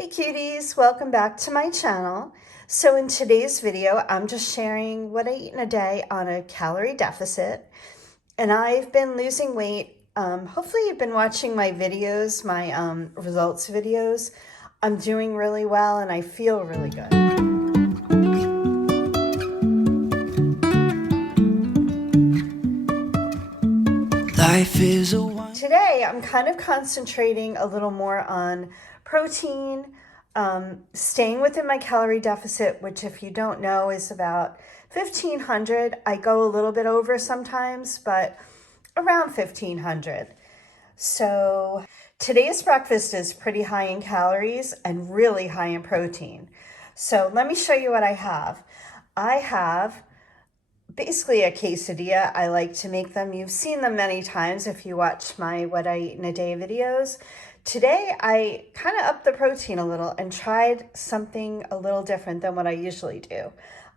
Hey cuties, welcome back to my channel. So in today's video, I'm just sharing what I eat in a day on a calorie deficit. And I've been losing weight. Hopefully you've been watching my videos, my results videos. I'm doing really well and I feel really good. Life is a Today, I'm kind of concentrating a little more on protein, staying within my calorie deficit, which if you don't know is about 1,500. I go a little bit over sometimes, but around 1,500. So today's breakfast is pretty high in calories and really high in protein. So let me show you what I have. I have basically a quesadilla. I like to make them. You've seen them many times if you watch my what I eat in a day videos. Today I kind of upped the protein a little and tried something a little different than what I usually do.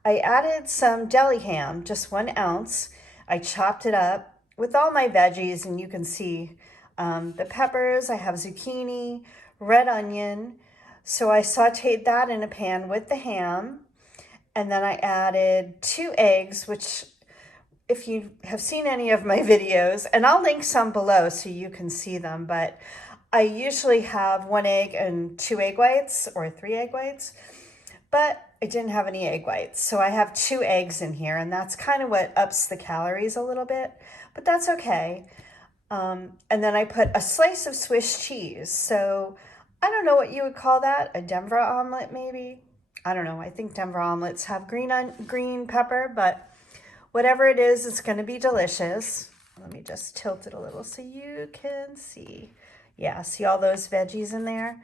I added some deli ham, just 1 ounce. I chopped it up with all my veggies, and you can see the peppers. I have zucchini, red onion. So I sauteed that in a pan with the ham. And then I added 2 eggs, which if you have seen any of my videos, and I'll link some below so you can see them, but I usually have 1 egg and 2 egg whites or 3 egg whites, but I didn't have any egg whites. So I have 2 eggs in here, and that's kind of what ups the calories a little bit, but that's okay. And then I put a slice of Swiss cheese. So I don't know what you would call that, a Denver omelet maybe? I don't know. I think Denver omelets have green pepper, but whatever it is, it's going to be delicious. Let me just tilt it a little so you can see. Yeah, see all those veggies in there?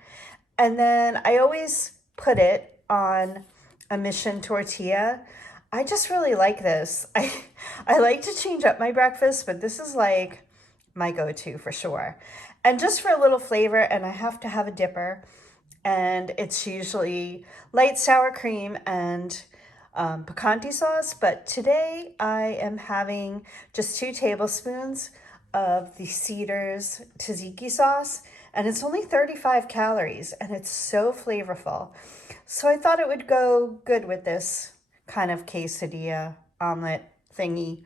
And then I always put it on a Mission tortilla. I just really like this. I like to change up my breakfast, but this is like my go-to for sure. And just for a little flavor, and I have to have a dipper, and it's usually light sour cream and picante sauce, but today I am having just 2 tablespoons of the Cedars tzatziki sauce, and it's only 35 calories, and it's so flavorful. So I thought it would go good with this kind of quesadilla omelet thingy.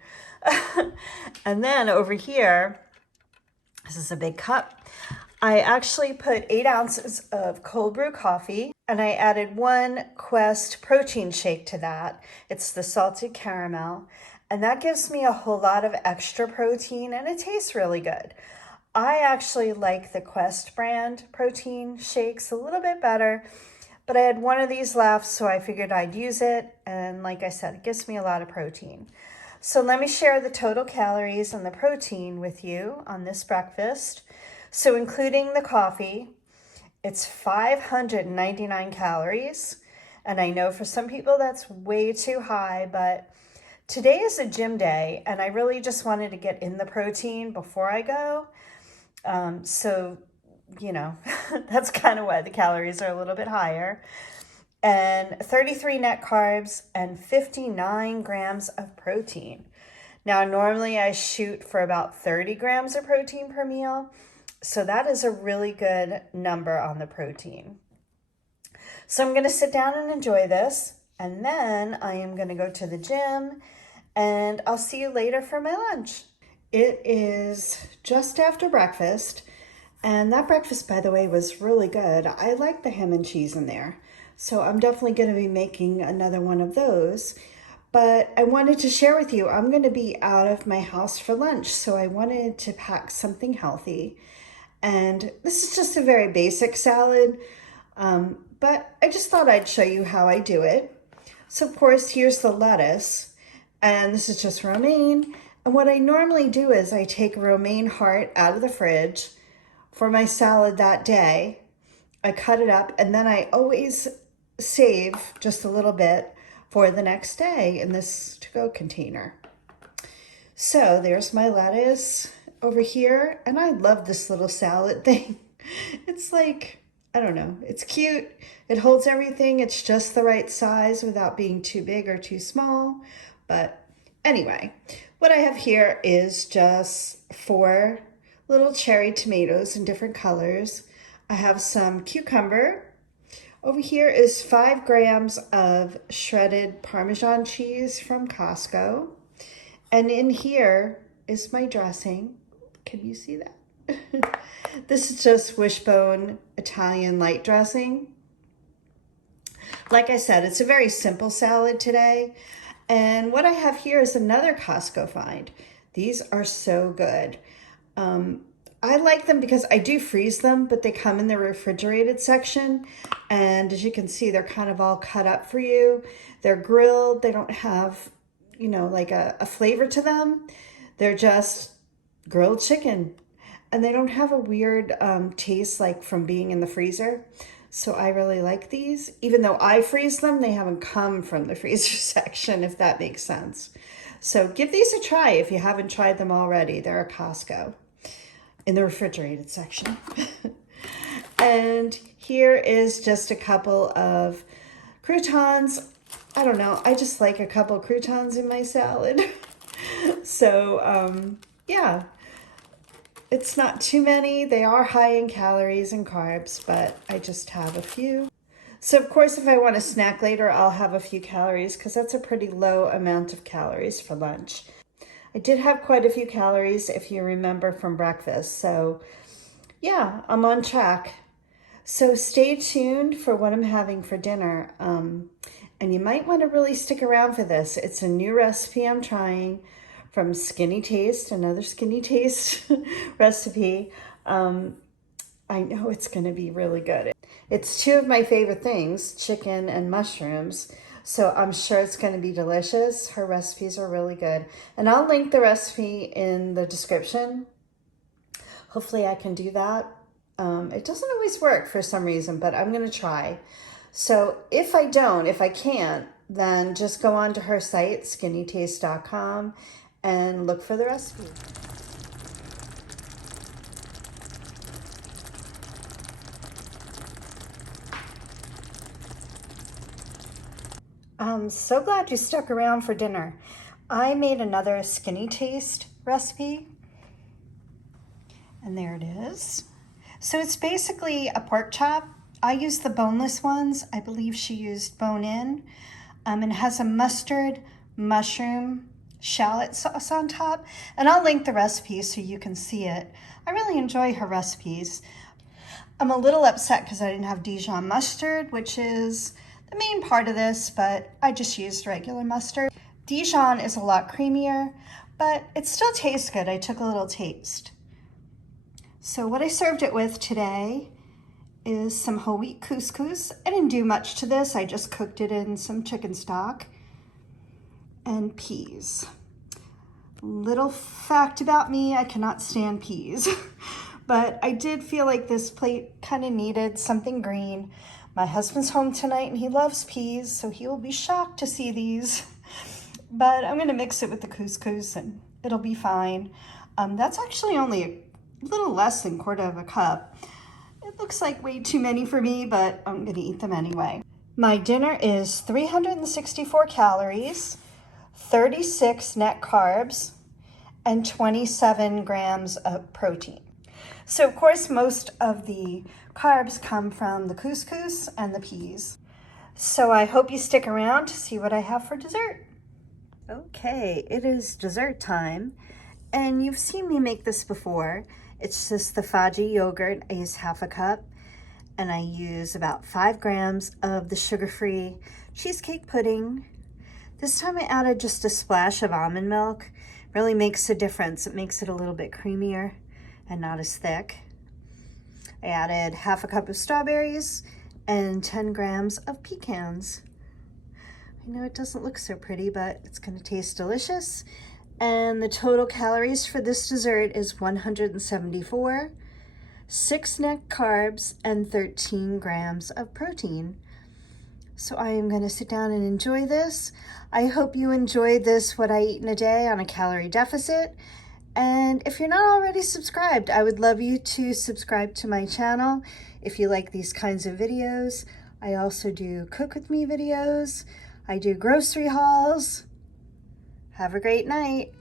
And then over here, this is a big cup. I actually put 8 ounces of cold brew coffee, and I added 1 Quest protein shake to that. It's the salted caramel, and that gives me a whole lot of extra protein, and it tastes really good. I actually like the Quest brand protein shakes a little bit better, but I had 1 of these left, so I figured I'd use it, and like I said, it gives me a lot of protein. So let me share the total calories and the protein with you on this breakfast. So including the coffee, it's 599 calories. And I know for some people that's way too high, but today is a gym day and I really just wanted to get in the protein before I go. So, you know, that's kind of why the calories are a little bit higher. And 33 net carbs and 59 grams of protein. Now, normally I shoot for about 30 grams of protein per meal. So that is a really good number on the protein. So I'm going to sit down and enjoy this, and then I am going to go to the gym, and I'll see you later for my lunch. It is just after breakfast, and that breakfast, by the way, was really good. I like the ham and cheese in there, so I'm definitely going to be making another one of those. But I wanted to share with you, I'm going to be out of my house for lunch, so I wanted to pack something healthy. And this is just a very basic salad, but I just thought I'd show you how I do it. So of course, here's the lettuce, and this is just romaine. And what I normally do is I take a romaine heart out of the fridge for my salad that day. I cut it up, and then I always save just a little bit for the next day in this to-go container. So there's my lettuce over here, and I love this little salad thing. It's like, I don't know, it's cute. It holds everything. It's just the right size without being too big or too small. But anyway, what I have here is just 4 little cherry tomatoes in different colors. I have some cucumber, Over here is 5 grams of shredded Parmesan cheese from Costco. And in here is my dressing. Can you see that? This is just Wishbone Italian light dressing. Like I said, it's a very simple salad today. And what I have here is another Costco find. These are so good. I like them because I do freeze them, but they come in the refrigerated section. And as you can see, they're kind of all cut up for you. They're grilled. They don't have, you know, like a flavor to them. They're just grilled chicken. And they don't have a weird taste like from being in the freezer. So I really like these. Even though I freeze them, they haven't come from the freezer section, if that makes sense. So give these a try if you haven't tried them already. They're at Costco in the refrigerated section. And here is just a couple of croutons. I don't know, I just like a couple of croutons in my salad. So yeah, it's not too many. They are high in calories and carbs, but I just have a few. So of course, if I want to snack later, I'll have a few calories because that's a pretty low amount of calories for lunch. I did have quite a few calories if you remember from breakfast. So yeah, I'm on track. So stay tuned for what I'm having for dinner. And you might want to really stick around for this. It's a new recipe I'm trying from Skinny Taste, another Skinny Taste recipe. I know it's going to be really good. It's two of my favorite things, chicken and mushrooms. So I'm sure it's going to be delicious. Her recipes are really good. And I'll link the recipe in the description. Hopefully I can do that. It doesn't always work for some reason, but I'm going to try. So if I can't, then just go on to her site, skinnytaste.com, and look for the recipe. I'm so glad you stuck around for dinner. I made another Skinny Taste recipe, and there it is. So it's basically a pork chop. I used the boneless ones. I believe she used bone-in. And it has a mustard, mushroom, shallot sauce on top. And I'll link the recipe so you can see it. I really enjoy her recipes. I'm a little upset because I didn't have Dijon mustard, which is the main part of this, but I just used regular mustard. Dijon is a lot creamier, but it still tastes good. I took a little taste. So what I served it with today is some whole wheat couscous. I didn't do much to this. I just cooked it in some chicken stock and peas. Little fact about me, I cannot stand peas, but I did feel like this plate kind of needed something green. My husband's home tonight and he loves peas, so he will be shocked to see these, but I'm gonna mix it with the couscous and it'll be fine. That's actually only a little less than 1/4 of a cup. It looks like way too many for me, but I'm gonna eat them anyway. My dinner is 364 calories, 36 net carbs, and 27 grams of protein. So of course, most of the carbs come from the couscous and the peas. So I hope you stick around to see what I have for dessert. Okay, it is dessert time, and you've seen me make this before. It's just the Faggi yogurt. I use 1/2 cup, and I use about 5 grams of the sugar-free cheesecake pudding. This time I added just a splash of almond milk. Really makes a difference. It makes it a little bit creamier and not as thick. I added 1/2 cup of strawberries and 10 grams of pecans. I know it doesn't look so pretty, but it's going to taste delicious. And the total calories for this dessert is 174, 6 net carbs, and 13 grams of protein. So I am going to sit down and enjoy this. I hope you enjoyed this, what I eat in a day on a calorie deficit. And if you're not already subscribed, I would love you to subscribe to my channel if you like these kinds of videos. I also do cook with me videos. I do grocery hauls. Have a great night.